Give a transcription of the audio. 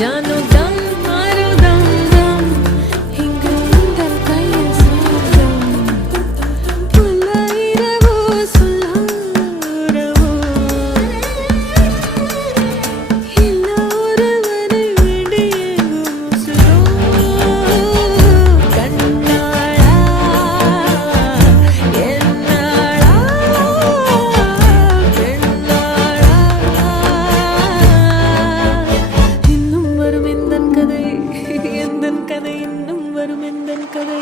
I'm not no வருமெந்தன் கதை